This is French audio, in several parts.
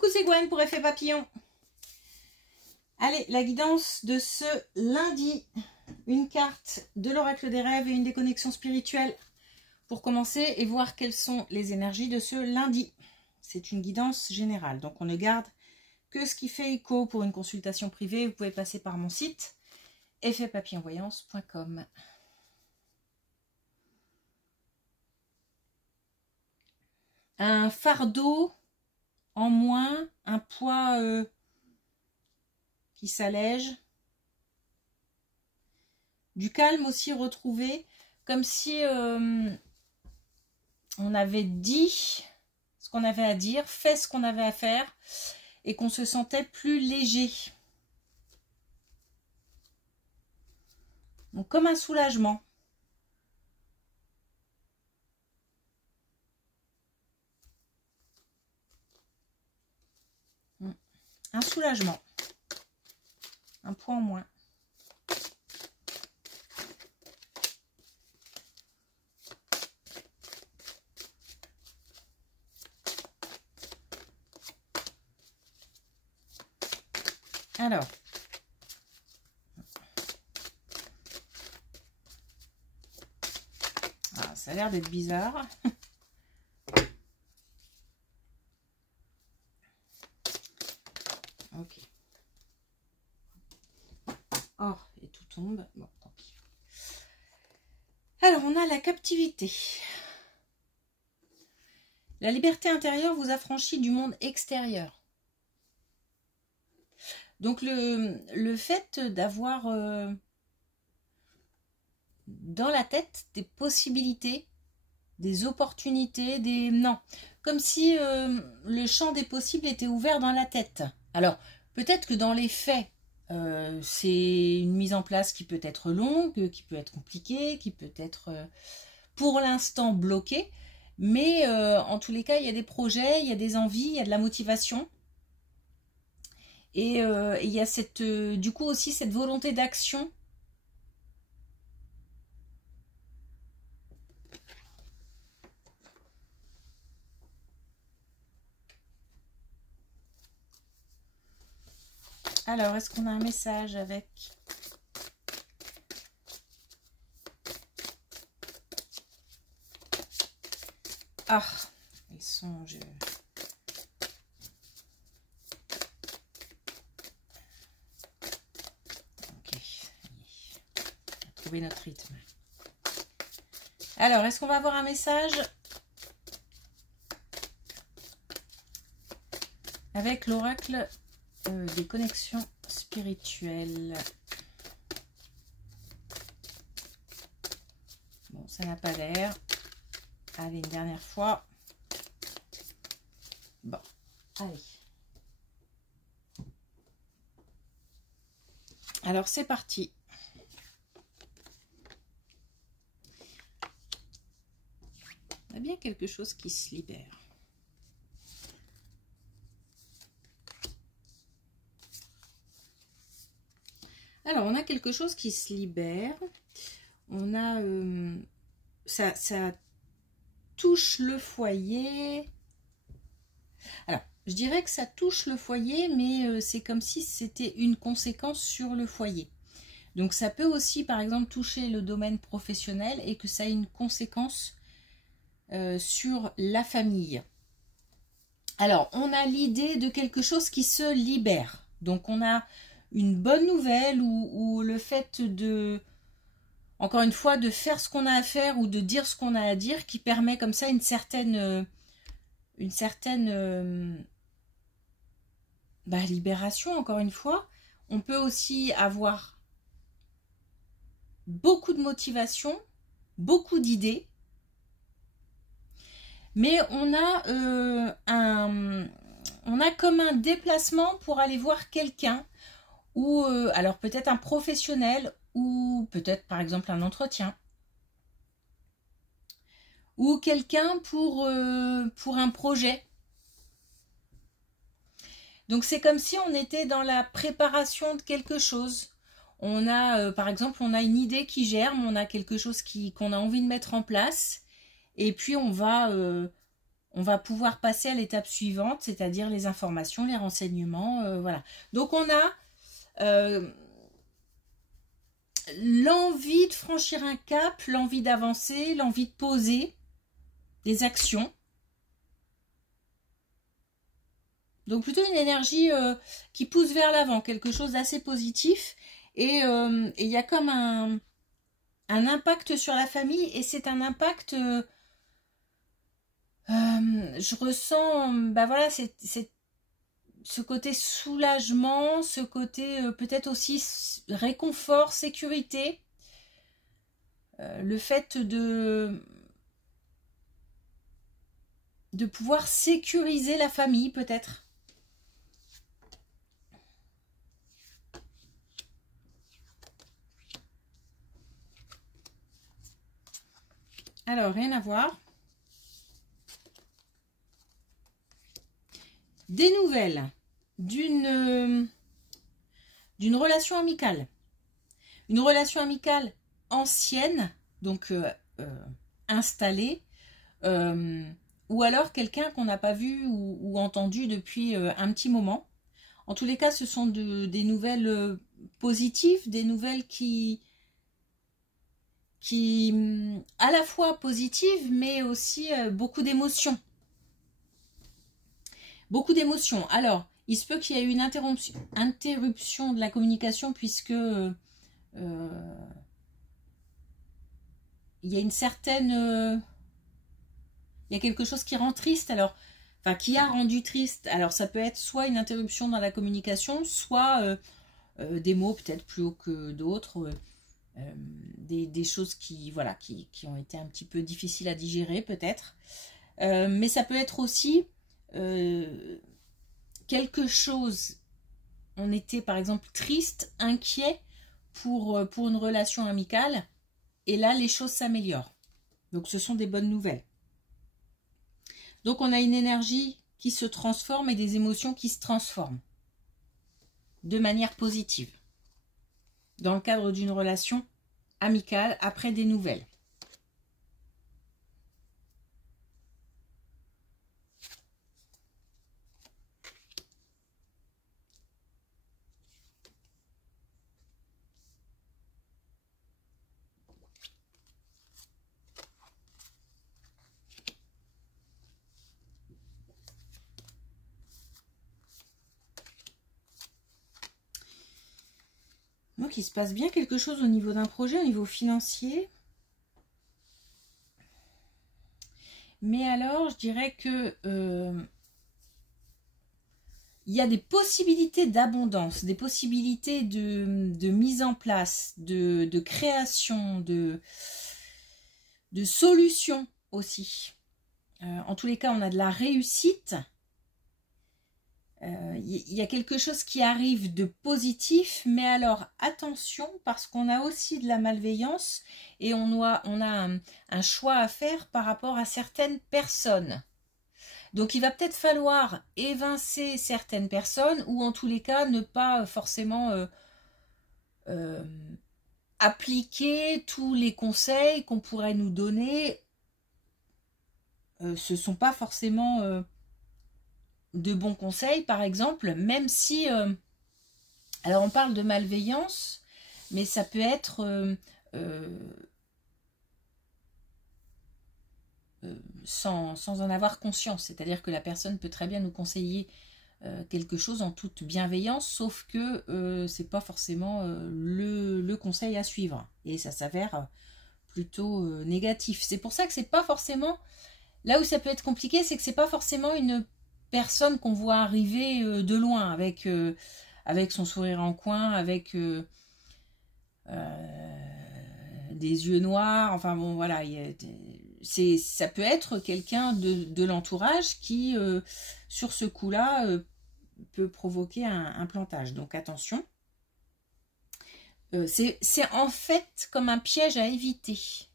Coucou, c'est Gwen pour Effet Papillon. Allez, la guidance de ce lundi. Une carte de l'oracle des rêves et une des connexions spirituelles pour commencer et voir quelles sont les énergies de ce lundi. C'est une guidance générale, donc on ne garde que ce qui fait écho. Pour une consultation privée, vous pouvez passer par mon site effetpapillonvoyance.com. Un fardeau en moins, un poids qui s'allège, du calme aussi retrouvé, comme si on avait dit ce qu'on avait à dire, fait ce qu'on avait à faire et qu'on se sentait plus léger. Donc comme un soulagement. Un soulagement. Un point en moins. Alors. Ah, ça a l'air d'être bizarre. Ok. Oh, et tout tombe. Bon, tant pis. Alors, on a la captivité. La liberté intérieure vous affranchit du monde extérieur. Donc, le fait d'avoir dans la tête des possibilités, des opportunités, des... Non, comme si le champ des possibles était ouvert dans la tête. Alors, peut-être que dans les faits, c'est une mise en place qui peut être longue, qui peut être compliquée, qui peut être pour l'instant bloquée. Mais en tous les cas, il y a des projets, il y a des envies, il y a de la motivation. Et il y a cette, du coup aussi cette volonté d'action. Alors, est-ce qu'on a un message avec... Ah, ils sont... Ok, on a trouvé notre rythme. Alors, est-ce qu'on va avoir un message avec l'oracle des connexions spirituelles? Bon, ça n'a pas l'air. Allez, une dernière fois. Bon, allez. Alors, c'est parti. On a bien quelque chose qui se libère. Alors, on a quelque chose qui se libère. On a... ça touche le foyer. Alors, je dirais que ça touche le foyer, mais c'est comme si c'était une conséquence sur le foyer. Donc, ça peut aussi, par exemple, toucher le domaine professionnel et que ça ait une conséquence sur la famille. Alors, on a l'idée de quelque chose qui se libère. Donc, on a une bonne nouvelle ou le fait de... Encore une fois, de faire ce qu'on a à faire ou de dire ce qu'on a à dire qui permet comme ça une certaine libération, encore une fois. On peut aussi avoir beaucoup de motivation, beaucoup d'idées, mais on a comme un déplacement pour aller voir quelqu'un ou alors peut-être un professionnel ou peut-être par exemple un entretien ou quelqu'un pour un projet. Donc c'est comme si on était dans la préparation de quelque chose. On a par exemple on a une idée qui germe, on a quelque chose qu'on a envie de mettre en place et puis on va on va pouvoir passer à l'étape suivante, c'est-à-dire les informations, les renseignements, voilà. Donc on a l'envie de franchir un cap, l'envie d'avancer, l'envie de poser des actions. Donc plutôt une énergie qui pousse vers l'avant, quelque chose d'assez positif. Et il y a comme un impact sur la famille, et c'est un impact, je ressens, bah voilà, c'est ce côté soulagement, ce côté peut-être aussi réconfort, sécurité, le fait de pouvoir sécuriser la famille peut-être. Alors, rien à voir. Des nouvelles d'une relation amicale. Une relation amicale ancienne, donc installée, ou alors quelqu'un qu'on n'a pas vu ou entendu depuis un petit moment. En tous les cas, ce sont des nouvelles positives, des nouvelles qui à la fois positives, mais aussi beaucoup d'émotions. Beaucoup d'émotions. Alors, il se peut qu'il y ait eu une interruption de la communication, puisque il y a une certaine... il y a quelque chose qui rend triste, alors, enfin, qui a rendu triste. Alors, ça peut être soit une interruption dans la communication, soit des mots peut-être plus hauts que d'autres, des choses qui, voilà, qui ont été un petit peu difficiles à digérer, peut-être. Mais ça peut être aussi quelque chose, on était par exemple triste, inquiet pour une relation amicale, et là, les choses s'améliorent. Donc, ce sont des bonnes nouvelles. Donc, on a une énergie qui se transforme et des émotions qui se transforment de manière positive dans le cadre d'une relation amicale après des nouvelles. Donc, il se passe bien quelque chose au niveau d'un projet, au niveau financier. Mais alors, je dirais que il y a des possibilités d'abondance, des possibilités de mise en place, de création, de solutions aussi. En tous les cas, on a de la réussite. Il y a quelque chose qui arrive de positif, mais alors attention, parce qu'on a aussi de la malveillance et on a un choix à faire par rapport à certaines personnes. Donc il va peut-être falloir évincer certaines personnes, ou en tous les cas ne pas forcément appliquer tous les conseils qu'on pourrait nous donner. Ce ne sont pas forcément de bons conseils, par exemple, même si... alors on parle de malveillance, mais ça peut être sans en avoir conscience. C'est-à-dire que la personne peut très bien nous conseiller quelque chose en toute bienveillance, sauf que c'est pas forcément le conseil à suivre. Et ça s'avère plutôt négatif. C'est pour ça que c'est pas forcément... Là où ça peut être compliqué, c'est que c'est pas forcément une personne qu'on voit arriver de loin, avec son sourire en coin, avec des yeux noirs, enfin bon voilà, ça peut être quelqu'un de l'entourage qui, sur ce coup-là, peut provoquer un plantage. Donc attention, c'est en fait comme un piège à éviter.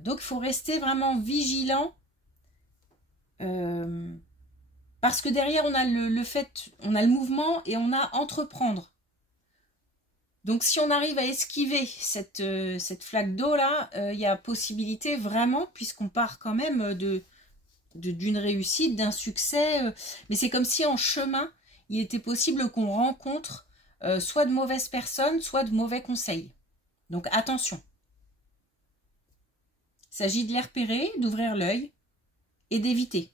Donc il faut rester vraiment vigilant, parce que derrière on a le fait, on a le mouvement et on a entreprendre. Donc si on arrive à esquiver cette flaque d'eau là, il y a possibilité vraiment, puisqu'on part quand même d'une réussite, d'un succès, mais c'est comme si en chemin, il était possible qu'on rencontre soit de mauvaises personnes, soit de mauvais conseils. Donc attention. Il s'agit de les repérer, d'ouvrir l'œil et d'éviter.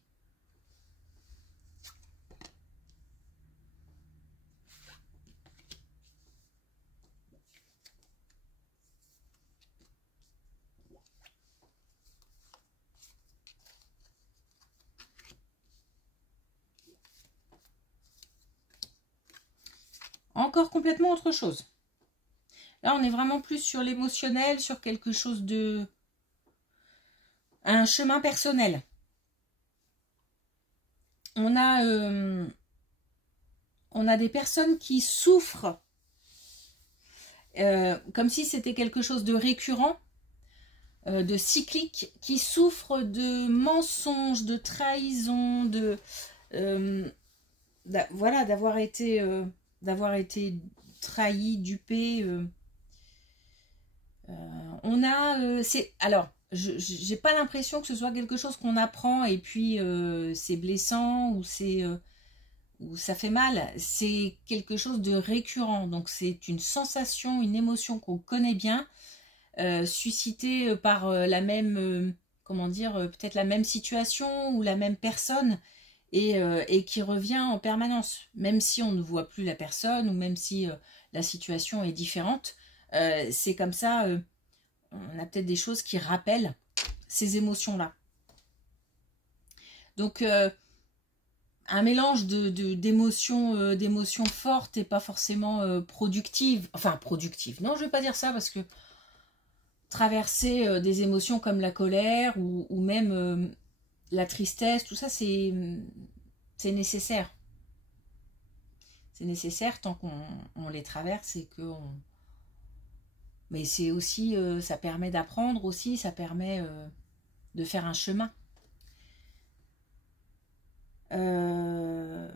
Encore complètement autre chose. Là, on est vraiment plus sur l'émotionnel, sur quelque chose de... un chemin personnel. On a des personnes qui souffrent, comme si c'était quelque chose de récurrent, de cyclique, qui souffrent de mensonges, de trahisons, voilà, d'avoir été trahi, dupé. On a... alors, j'ai pas l'impression que ce soit quelque chose qu'on apprend et puis c'est blessant ou où ça fait mal. C'est quelque chose de récurrent. Donc c'est une sensation, une émotion qu'on connaît bien, suscitée par la même, comment dire, peut-être la même situation ou la même personne et qui revient en permanence. Même si on ne voit plus la personne ou même si la situation est différente, c'est comme ça... on a peut-être des choses qui rappellent ces émotions-là. Donc, un mélange d'émotions fortes et pas forcément productives. Enfin, productives. Non, je ne vais pas dire ça parce que traverser des émotions comme la colère ou même la tristesse, tout ça, c'est nécessaire. C'est nécessaire tant qu'on les traverse et qu'on... Mais c'est aussi, ça permet d'apprendre aussi, ça permet de faire un chemin. Il ne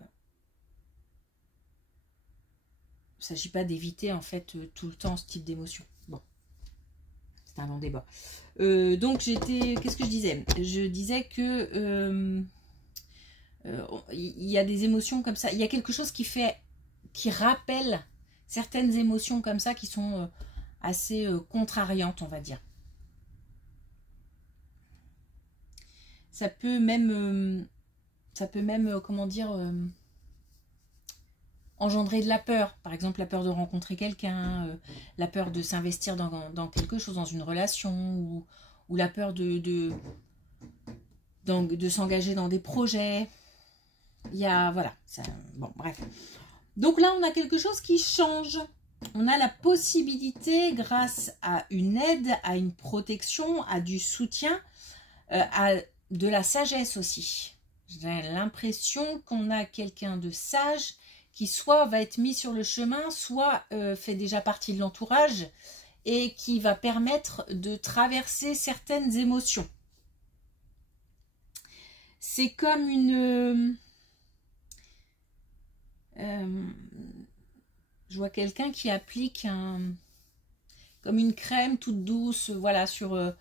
s'agit pas d'éviter en fait tout le temps ce type d'émotion. Bon, c'est un long débat. Donc qu'est-ce que je disais? Je disais que il y a des émotions comme ça. Il y a quelque chose qui rappelle certaines émotions comme ça qui sont assez contrariante, on va dire. Ça peut même, comment dire, engendrer de la peur. Par exemple, la peur de rencontrer quelqu'un, la peur de s'investir dans quelque chose, dans une relation, ou la peur de s'engager dans des projets. Il y a, voilà, ça, bon, bref. Donc là, on a quelque chose qui change. On a la possibilité, grâce à une aide, à une protection, à du soutien, à de la sagesse aussi. J'ai l'impression qu'on a quelqu'un de sage qui soit va être mis sur le chemin, soit fait déjà partie de l'entourage et qui va permettre de traverser certaines émotions. C'est comme une... je vois quelqu'un qui applique comme une crème toute douce, voilà, sur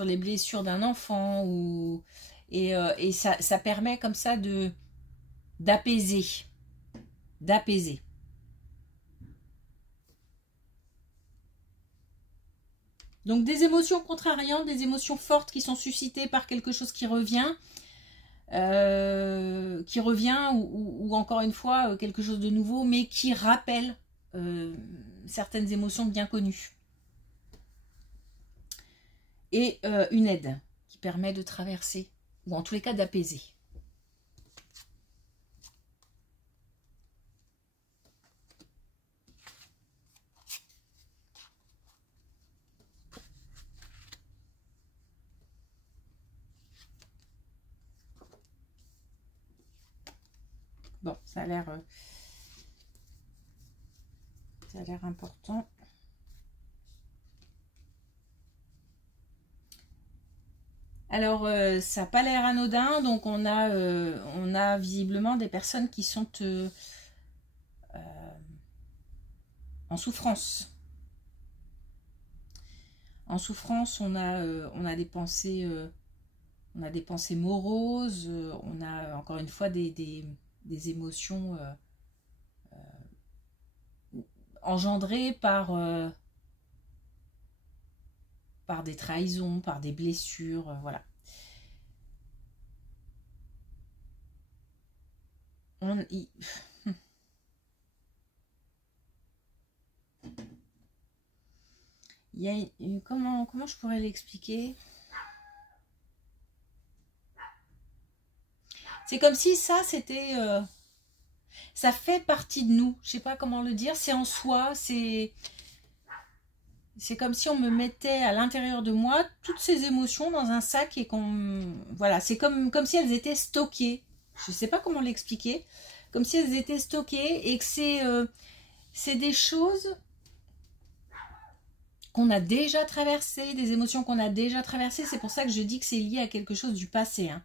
les blessures d'un enfant, et ça permet comme ça d'apaiser. Donc des émotions contrariantes, des émotions fortes qui sont suscitées par quelque chose qui revient, ou encore une fois quelque chose de nouveau, mais qui rappelle certaines émotions bien connues. Et une aide qui permet de traverser, ou en tous les cas d'apaiser. Bon, ça a l'air important. Alors, ça n'a pas l'air anodin, donc on a visiblement des personnes qui sont en souffrance. En souffrance, on a des pensées moroses, on a encore une fois des émotions engendrées par des trahisons, par des blessures, voilà. Il y a comment je pourrais l'expliquer? C'est comme si ça, c'était... ça fait partie de nous. Je sais pas comment le dire. C'est en soi. C'est comme si on me mettait à l'intérieur de moi toutes ces émotions dans un sac et qu'on... Voilà, c'est comme si elles étaient stockées. Je sais pas comment l'expliquer. Comme si elles étaient stockées et que c'est des choses qu'on a déjà traversées, des émotions qu'on a déjà traversées. C'est pour ça que je dis que c'est lié à quelque chose du passé. Hein.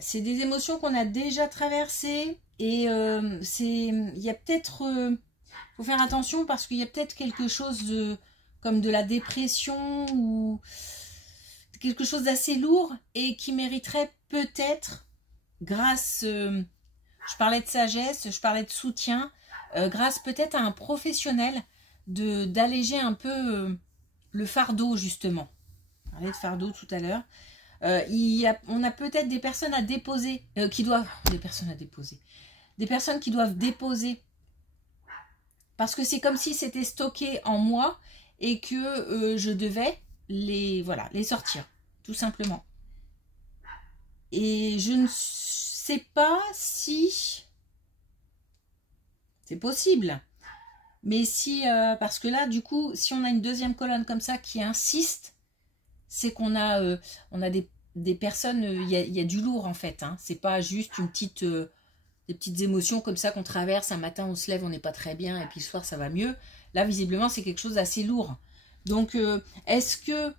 C'est des émotions qu'on a déjà traversées et il y a peut-être... faut faire attention parce qu'il y a peut-être quelque chose comme de la dépression ou quelque chose d'assez lourd et qui mériterait peut-être, grâce... je parlais de sagesse, je parlais de soutien, grâce peut-être à un professionnel d'alléger un peu le fardeau, justement. On parlait de fardeau tout à l'heure. On a peut-être des personnes à déposer, des personnes qui doivent déposer, parce que c'est comme si c'était stocké en moi et que je devais les sortir, tout simplement. Et je ne sais pas si c'est possible, mais si, parce que là, du coup, si on a une deuxième colonne comme ça qui insiste, c'est qu'on a, des personnes, il y a du lourd en fait. Hein. C'est pas juste des petites émotions comme ça qu'on traverse. Un matin, on se lève, on n'est pas très bien, et puis le soir, ça va mieux. Là, visiblement, c'est quelque chose d'assez lourd. Donc, est-ce que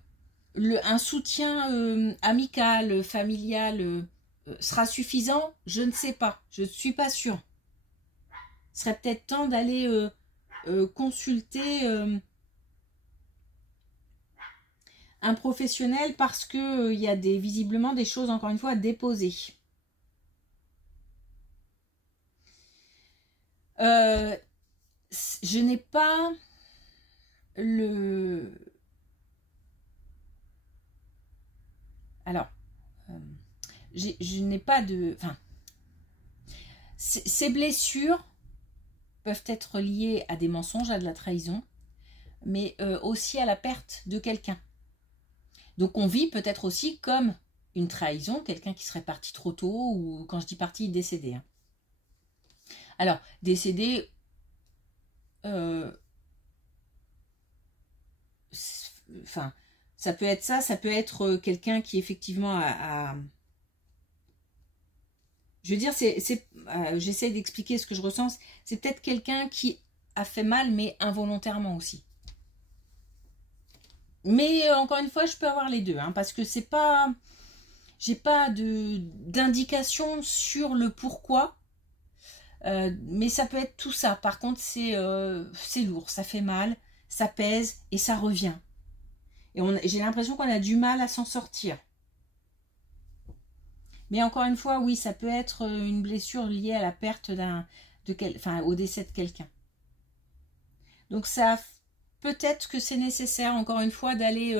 un soutien amical, familial sera suffisant? Je ne sais pas. Je ne suis pas sûre. Ce serait peut-être temps d'aller consulter un professionnel parce que il y a visiblement des choses, encore une fois, à déposer. Je n'ai pas le... Alors, je n'ai pas de... Enfin, ces blessures peuvent être liées à des mensonges, à de la trahison, mais aussi à la perte de quelqu'un. Donc on vit peut-être aussi comme une trahison, quelqu'un qui serait parti trop tôt, ou quand je dis parti, décédé. Hein. Alors, décédé, enfin, ça peut être ça peut être quelqu'un qui effectivement je veux dire, j'essaie d'expliquer ce que je ressens, c'est peut-être quelqu'un qui a fait mal, mais involontairement aussi. Mais encore une fois, je peux avoir les deux, hein, parce que c'est pas... J'ai pas d'indication sur le pourquoi, mais ça peut être tout ça. Par contre, c'est lourd, ça fait mal, ça pèse et ça revient. Et j'ai l'impression qu'on a du mal à s'en sortir. Mais encore une fois, oui, ça peut être une blessure liée à la perte au décès de quelqu'un. Donc ça, peut-être que c'est nécessaire, encore une fois, d'aller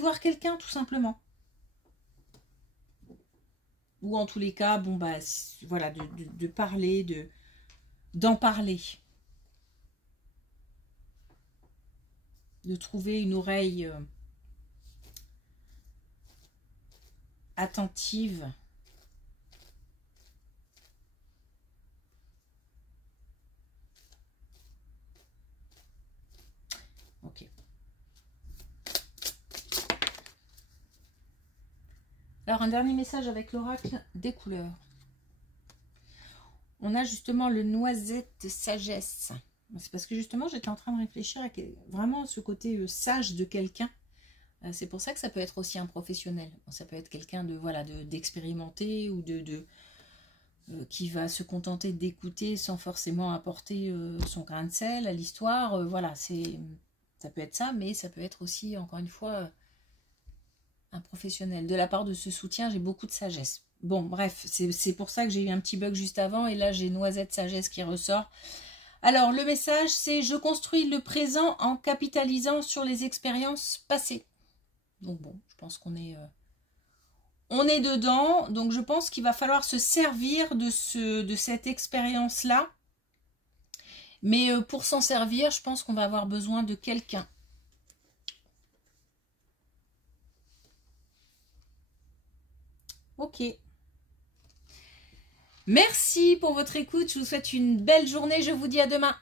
voir quelqu'un, tout simplement. Ou en tous les cas, bon bah voilà, de parler, d'en parler. De trouver une oreille attentive. Ok. Alors un dernier message avec l'oracle des couleurs. On a justement le noisette de sagesse. C'est parce que justement j'étais en train de réfléchir à vraiment ce côté sage de quelqu'un. C'est pour ça que ça peut être aussi un professionnel. Ça peut être quelqu'un d'expérimenté ou qui va se contenter d'écouter sans forcément apporter son grain de sel à l'histoire. Voilà, ça peut être ça, mais ça peut être aussi, encore une fois, un professionnel. De la part de ce soutien, j'ai beaucoup de sagesse. Bon, bref, c'est pour ça que j'ai eu un petit bug juste avant, et là j'ai Noisette Sagesse qui ressort. Alors, le message, c'est « Je construis le présent en capitalisant sur les expériences passées ». Donc bon, je pense qu'on est... on est dedans, donc je pense qu'il va falloir se servir de cette expérience-là. Mais pour s'en servir, je pense qu'on va avoir besoin de quelqu'un. Ok. Merci pour votre écoute, je vous souhaite une belle journée, je vous dis à demain.